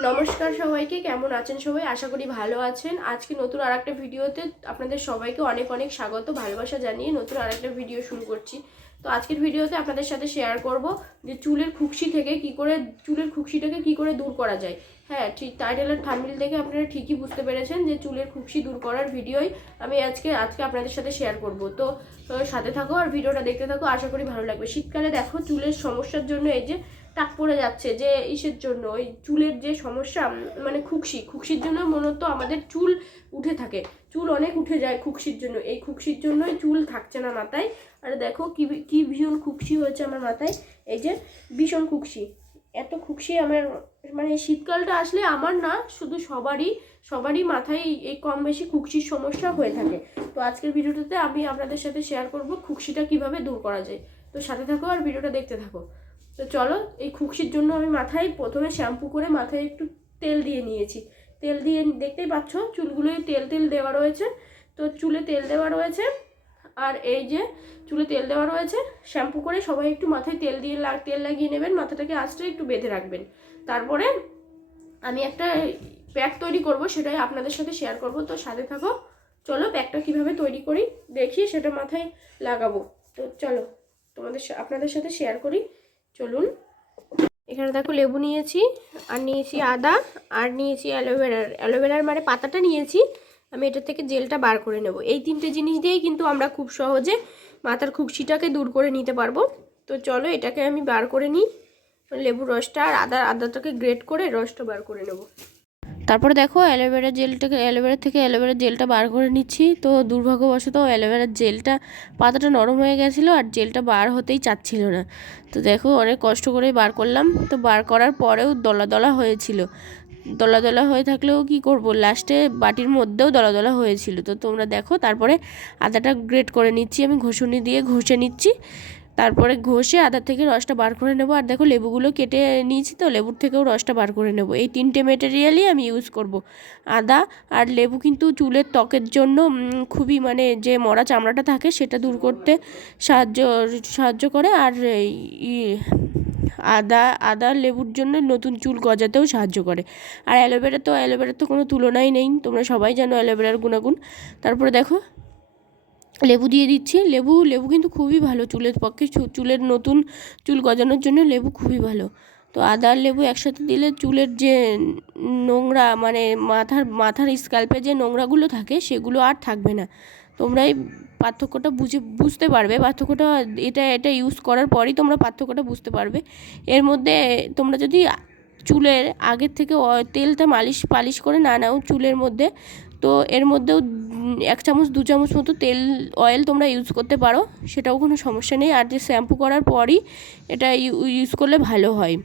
নমস্কার সবাইকে, কেমন আছেন সবাই? আশা করি ভালো আছেন। আজকে নতুন আরেকটা ভিডিওতে আপনাদের সবাইকে অনেক অনেক স্বাগত, ভালোবাসা জানিয়ে নতুন আরেকটা ভিডিও শুরু করছি। তো আজকের ভিডিওতে আপনাদের সাথে শেয়ার করব যে চুলের খুকশি থেকে চুলের খুকশিটাকে কি করে দূর করা যায়। হ্যাঁ, ঠিক টাইটেল আর থাম্বনেল দেখে আপনারা ঠিকই বুঝতে পেরেছেন যে চুলের খুকশি দূর করার ভিডিওই আমি আজকে আপনাদের সাথে শেয়ার করব। তো সাথে থাকো আর ভিডিওটা দেখতে থাকো, আশা করি ভালো লাগবে। শীতকালে দেখো চুলের সমস্যার জন্য এই যে টাক পড়ে যাচ্ছে, যে ইসের জন্য ওই চুলের যে সমস্যা, মানে খুকশির জন্য মূলত আমাদের চুল উঠে থাকে, চুল অনেক উঠে যায় খুকশির জন্য। এই খুকশির জন্যই চুল থাকছে না মাথায়। আর দেখো কি কি ভীষণ খুকশি হয়েছে আমার মাথায়, এই যে ভীষণ খুকশি, এত খুকশি আমার। মানে শীতকালটা আসলে আমার না, শুধু সবারই মাথায় এই কম বেশি খুকশির সমস্যা হয়ে থাকে। তো আজকের ভিডিওটাতে আমি আপনাদের সাথে শেয়ার করব খুকশিটা কিভাবে দূর করা যায়। তো সাথে থাকো আর ভিডিওটা দেখতে থাকো। তো চলো, এই খুকশির জন্য আমি মাথায় প্রথমে শ্যাম্পু করে মাথায় একটু তেল দিয়ে নিয়েছি। তেল দিয়ে দেখতেই পাচ্ছ চুলগুলোয় তেল তেল দেওয়া রয়েছে। তো চুলে তেল দেওয়া রয়েছে, আর এই যে চুলে তেল দেওয়া রয়েছে, শ্যাম্পু করে সবাই একটু মাথায় তেল লাগিয়ে নেবেন, মাথাটাকে আস্তে একটু বেঁধে রাখবেন। তারপরে আমি একটা প্যাক তৈরি করব, সেটাই আপনাদের সাথে শেয়ার করব। তো সাথে থাকো, চলো প্যাকটা কিভাবে তৈরি করি দেখি, সেটা মাথায় লাগাবো। তো চলো আপনাদের সাথে শেয়ার করি, চলুন। এখানে দেখো লেবু নিয়েছি, আর নিয়েছি আদা, আর নিয়েছি অ্যালোভেরার মানে পাতাটা নিয়েছি। আমি এটা থেকে জেলটা বার করে নেব। এই তিনটে জিনিস দিয়েই কিন্তু আমরা খুব সহজে মাথার খুকশিটাকে দূর করে নিতে পারবো। তো চলো এটাকে আমি বার করে নিই, লেবুর রসটা আর আদাটাকে গ্রেট করে রসটা বার করে নেব। তারপরে দেখো অ্যালোভেরা থেকে অ্যালোভেরার জেলটা বার করে নিচ্ছি। তো দুর্ভাগ্যবশত অ্যালোভেরার জেলটা পাতাটা নরম হয়ে গেছিলো, আর জেলটা বার হতেই চাচ্ছিল না। তো দেখো অনেক কষ্ট করেই বার করলাম। তো বার করার পরেও দলা দলা হয়েছিল, দলা দলা হয়ে থাকলেও কি করব, লাস্টে বাটির মধ্যেও দলা দলা হয়েছিল। তো তোমরা দেখো, তারপরে আদাটা গ্রেট করে নিচ্ছি, আমি ঘষুনি দিয়ে ঘষে নিচ্ছি। তারপরে ঘষে আদা থেকে রসটা বার করে নেব। আর দেখো লেবুগুলো কেটে নিয়েছি, তো লেবুর থেকেও রসটা বার করে নেব। এই তিনটে মেটেরিয়ালই আমি ইউজ করব। আদা আর লেবু কিন্তু চুলের ত্বকের জন্য খুবই, মানে যে মরা চামড়াটা থাকে সেটা দূর করতে সাহায্য করে। আর আদা লেবুর জন্য নতুন চুল গজাতেও সাহায্য করে। আর অ্যালোভেরা তো কোনো তুলনাই নেই, তোমরা সবাই জানো অ্যালোভেরার গুণাগুণ। তারপরে দেখো লেবু দিয়ে দিচ্ছি। লেবু কিন্তু খুবই ভালো চুলের পক্ষে, চুলের নতুন চুল গজানোর জন্য লেবু খুবই ভালো। তো আদা আর লেবু একসাথে দিলে চুলের যে নোংরা, মানে মাথার স্ক্যাল্পে যে নোংরাগুলো থাকে সেগুলো আর থাকবে না। তোমরা এই পার্থক্যটা বুঝতে পারবে। পার্থক্যটা এটা ইউজ করার পরই তোমরা পার্থক্যটা বুঝতে পারবে। এর মধ্যে তোমরা যদি চুলের আগের থেকে তেলটা পালিশ করে না নাও চুলের মধ্যে, তো এর মধ্যেও 1 চামচ 2 চামচ মতো অয়েল তোমরা ইউজ করতে পারো, সেটাও কোনো সমস্যা নেই। আর যে শ্যাম্পু করার পরই এটা ইউজ করলে ভালো হয়।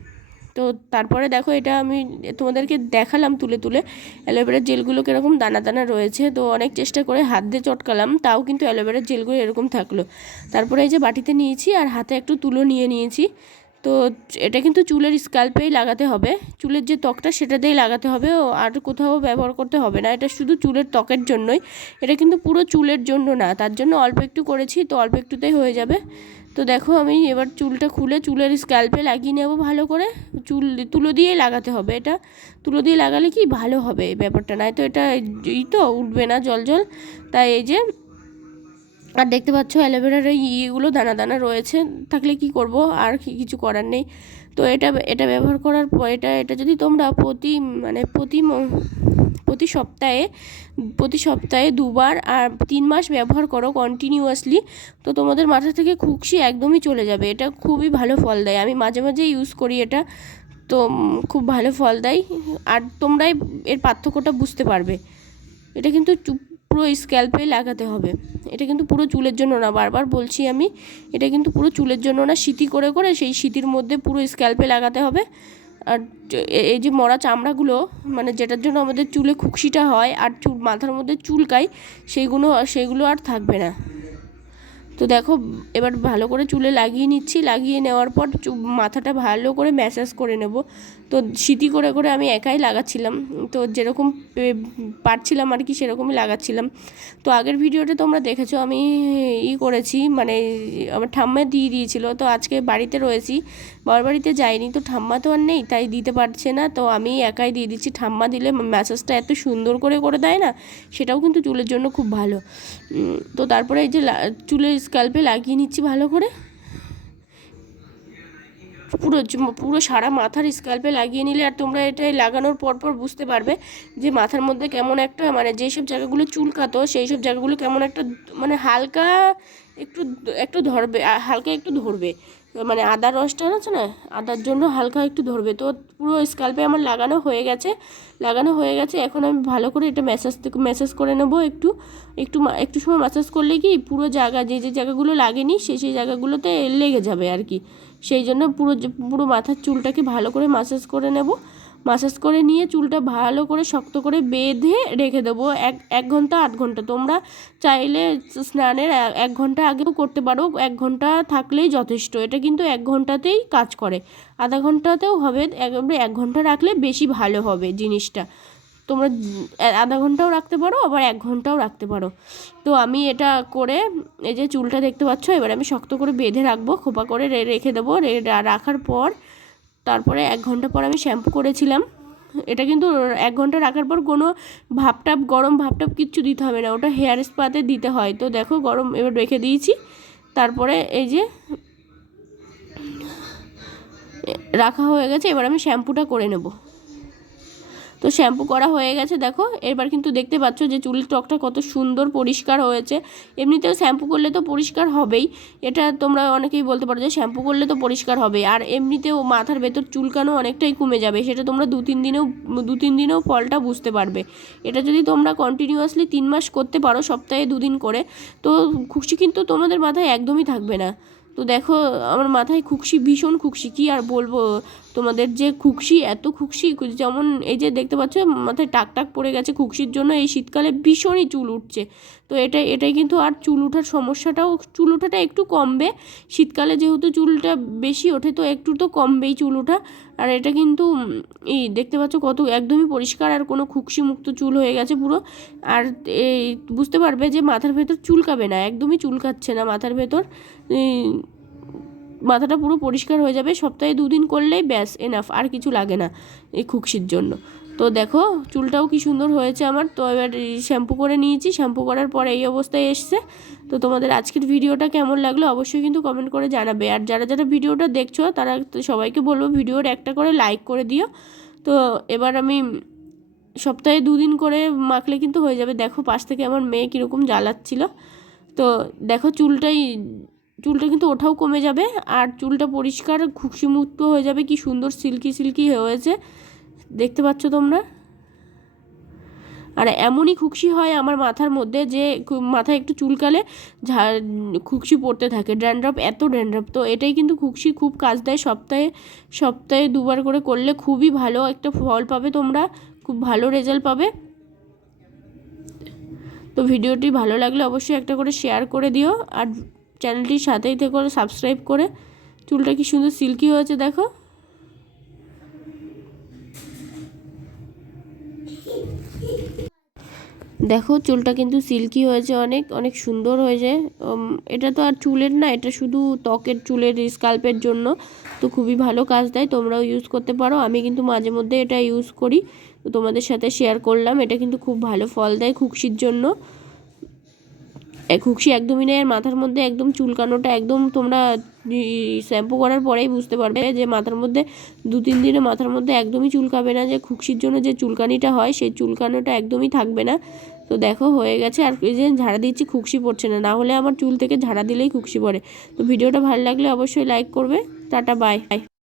তো তারপরে দেখো, এটা আমি তোমাদেরকে দেখালাম তুলে অ্যালোভেরার জেলগুলো কীরকম দানা দানা রয়েছে। তো অনেক চেষ্টা করে হাত দিয়ে চটকালাম, তাও কিন্তু অ্যালোভেরার জেলগুলো এরকম থাকলো। তারপরে এই যে বাটিতে নিয়েছি, আর হাতে একটু তুলো নিয়েছি। তো এটা কিন্তু চুলের স্ক্যাল্পেই লাগাতে হবে, চুলের যে ত্বকটা সেটাতেই লাগাতে হবে, আর কোথাও ব্যবহার করতে হবে না। এটা শুধু চুলের ত্বকের জন্যই, এটা কিন্তু পুরো চুলের জন্য না। তার জন্য অল্প একটু করেছি, তো অল্প একটুতেই হয়ে যাবে। তো দেখো আমি এবার চুলটা খুলে চুলের স্ক্যাল্পে লাগিয়ে নেব ভালো করে। তুলো দিয়েই লাগাতে হবে, এটা তুলো দিয়ে লাগালে কি ভালো হবে ব্যাপারটা, নয় তো এটা তো উঠবে না জল। তাই এই যে, আর দেখতে পাচ্ছ অ্যালোভেরার ইয়েগুলো দানা দানা রয়েছে, থাকলে কি করব, আর কিছু করার নেই। তো এটা ব্যবহার করার পর এটা যদি তোমরা প্রতি সপ্তাহে 2বার আর 3 মাস ব্যবহার করো কন্টিনিউয়াসলি, তো তোমাদের মাথা থেকে খুকশি একদমই চলে যাবে। এটা খুবই ভালো ফল দেয়, আমি মাঝে মাঝে ইউজ করি এটা। তো খুব ভালো ফল দেয়, আর তোমরাই এর পার্থক্যটা বুঝতে পারবে। এটা কিন্তু পুরো স্ক্যাল্পে লাগাতে হবে, এটা কিন্তু পুরো চুলের জন্য না, বারবার বলছি আমি, এটা কিন্তু পুরো চুলের জন্য না। সিঁথি করে সেই সিঁথির মধ্যে পুরো স্ক্যাল্পে লাগাতে হবে। আর এই যে মরা চামড়াগুলো, মানে যেটার জন্য আমাদের চুলে খুকশিটা হয় আর মাথার মধ্যে চুলকায়, সেইগুলো আর থাকবে না। তো দেখো এবার ভালো করে চুলে লাগিয়ে নিচ্ছি, লাগিয়ে নেওয়ার পর মাথাটা ভালো করে ম্যাসাজ করে নেব। তো সিটি করে করে আমি একাই লাগাচ্ছিলাম, তো যেরকম পারছিলাম আর কি সেরকমই লাগাচ্ছিলাম। তো আগের ভিডিওটা তোমরা দেখেছো আমি করেছি, মানে আমার ঠাম্মা দিয়ে দিয়েছিল। তো আজকে বাড়িতে রয়েছি, বাবার বাড়িতে যাইনি, তো ঠাম্মা তো আর নেই, তাই দিতে পারছে না, তো আমি একাই দিয়ে দিচ্ছি। ঠাম্মা দিলে ম্যাসাজটা এত সুন্দর করে দেয় না, সেটাও কিন্তু চুলের জন্য খুব ভালো। তো তারপরে এই যে চুলের স্ক্যাল্পে লাগিয়ে নিচ্ছি ভালো করে, পুরো সারা মাথার স্ক্যাল্পে লাগিয়ে নিলে, আর তোমরা এটাই লাগানোর পর বুঝতে পারবে যে মাথার মধ্যে কেমন একটা, মানে যেসব জায়গাগুলো চুলকাতো সেই সব জায়গাগুলো কেমন একটা, মানে হালকা একটু একটু ধরবে, হালকা একটু ধরবে, মানে আদার রসটা আছে না, আদার জন্য হালকা একটু ধরবে। তো পুরো স্ক্যাল্পে আমার লাগানো হয়ে গেছে। এখন আমি ভালো করে এটা ম্যাসাজ করে নেব। একটু সময় ম্যাসাজ করলে কি পুরো জায়গা, যে জায়গাগুলো লাগেনি সেই জায়গাগুলোতে লেগে যাবে আর কি। সেই জন্য পুরো মাথার চুলটাকে ভালো করে ম্যাসাজ করে নেব। ম্যাসাজ করে নিয়ে চুলটা ভালো করে শক্ত করে বেঁধে রেখে দেবো 1 ঘন্টা 8 ঘন্টা। তোমরা চাইলে স্নানের 1 ঘন্টা আগেও করতে পারো, 1 ঘন্টা থাকলেই যথেষ্ট। এটা কিন্তু 1 ঘন্টাতেই কাজ করে, আধা ঘন্টাতেও হবে, 1 ঘন্টা রাখলে বেশি ভালো হবে জিনিসটা। তোমরা আধা ঘন্টাও রাখতে পারো, আবার 1 ঘন্টাও রাখতে পারো। তো আমি এটা করে, এই যে চুলটা দেখতে পাচ্ছ, এবার আমি শক্ত করে বেঁধে রাখবো, খোপা করে রেখে দেবো। রাখার পর তারপরে 1 ঘন্টা পর আমি শ্যাম্পু করেছিলাম। এটা কিন্তু 1 ঘন্টা রাখার পর কোনো গরম ভাপটাপ কিচ্ছু দিতে হবে না, ওটা হেয়ার স্পাতে দিতে হয়। তো দেখো গরম এবার রেখে দিয়েছি। তারপরে এই যে রাখা হয়ে গেছে, এবার আমি শ্যাম্পুটা করে নেব। তো শ্যাম্পু করা হয়ে গেছে দেখো, এবার কিন্তু দেখতে পাচ্ছ যে চুলের ত্বকটা কত সুন্দর পরিষ্কার হয়েছে। এমনিতেও শ্যাম্পু করলে তো পরিষ্কার হবেই, এটা তোমরা অনেকেই বলতে পারো যে শ্যাম্পু করলে তো পরিষ্কার হবে, আর এমনিতেও মাথার ভেতর চুলকানো অনেকটাই কমে যাবে। সেটা তোমরা 2-3 দিনেও ফলটা বুঝতে পারবে। এটা যদি তোমরা কন্টিনিউয়াসলি 3 মাস করতে পারো, সপ্তাহে 2 দিন করে, তো খুশি কিন্তু তোমাদের মাথায় একদমই থাকবে না। তো দেখো আমার মাথায় ভীষণ খুশি, কি আর বলবো তোমাদের, যে এত খুশি, যেমন এই যে দেখতে পাচ্ছ মাথায় টাক পড়ে গেছে খুশির জন্য। এই শীতকালে ভীষণই চুল উঠছে, তো এটাই কিন্তু আর চুল ওঠার চুল ওঠাটা একটু কমবে শীতকালে, যেহেতু চুলটা বেশি ওঠে তো একটু তো কমবেই চুল ওঠা। আর এটা কিন্তু এই দেখতে পাচ্ছ কত একদমই পরিষ্কার, আর কোনো খুশি মুক্ত চুল হয়ে গেছে পুরো। আর এই বুঝতে পারবে যে মাথার ভেতর চুলকাবে না, একদমই চুলকাচ্ছে না মাথার ভেতর, মাথাটা পুরো পরিষ্কার হয়ে যাবে। সপ্তাহে 2 দিন করলেই ব্যাস এনাফ, আর কিছু লাগে না এই খুশির জন্য। তো দেখো চুলটাও কি সুন্দর হয়েছে আমার। তো এবার শ্যাম্পু করে নিয়েছি, শ্যাম্পু করার পর এই অবস্থায় এসছে। তো তোমাদের আজকের ভিডিওটা কেমন লাগলো অবশ্যই কিন্তু কমেন্ট করে জানাবে। আর যারা ভিডিওটা দেখছো তারা সবাইকে বলবো ভিডিওর একটা করে লাইক করে দিও। তো এবার আমি সপ্তাহে 2 দিন করে মাখলে কিন্তু হয়ে যাবে। দেখো পাশ থেকে আমার মেয়ে কীরকম জ্বালাচ্ছিল। তো দেখো চুলটা কিন্তু ওঠাও কমে যাবে, আর চুলটা পরিষ্কার খুশিমুক্ত হয়ে যাবে। কি সুন্দর সিল্কি হয়েছে দেখতে পাচ্ছ তোমরা। আর এমনই খুশি হয় আমার মাথার মধ্যে, যে মাথায় একটু চুলকালে খুশি পড়তে থাকে, এত ড্যান্ড্রফ। তো এটাই কিন্তু খুশি খুব কাজ দেয়। সপ্তাহে 2 বার করে করলে খুবই ভালো একটা ফল পাবে, তোমরা খুব ভালো রেজাল্ট পাবে। তো ভিডিওটি ভালো লাগলে অবশ্যই একটা করে শেয়ার করে দিও, আর চ্যানেলটির সাথেই থেকে সাবস্ক্রাইব করে। চুলটা কি সুন্দর সিল্কি হয়েছে দেখো। দেখো চুলটা কিন্তু সিল্কি হয়েছে, অনেক সুন্দর হয়েছে। এটা তো আর চুলের না, এটা শুধু চুলের স্কাল্পের জন্য। তো খুবই ভালো কাজ দেয়, তোমরাও ইউজ করতে পারো। আমি কিন্তু মাঝে মধ্যে এটা ইউজ করি, তো তোমাদের সাথে শেয়ার করলাম। এটা কিন্তু খুব ভালো ফল দেয় খুশির জন্য। খুশি একদমই নেই, আর মাথার মধ্যে একদম চুলকানোটা একদম তোমরা শ্যাম্পু করার পরেই বুঝতে পারবে যে মাথার মধ্যে 2-3 দিনে মাথার মধ্যে একদমই চুলকাবে না। যে খুশির জন্য যে চুলকানিটা হয় সেই চুলকানোটা একদমই থাকবে না। তো দেখো হয়ে গেছে, আর এই যে ঝাড়া দিচ্ছি খুশি পড়ছে না, না হলে আমার চুল থেকে ঝাড়া দিলেই খুশি পড়ে। তো ভিডিওটা ভালো লাগলে অবশ্যই লাইক করবে। Tata bye.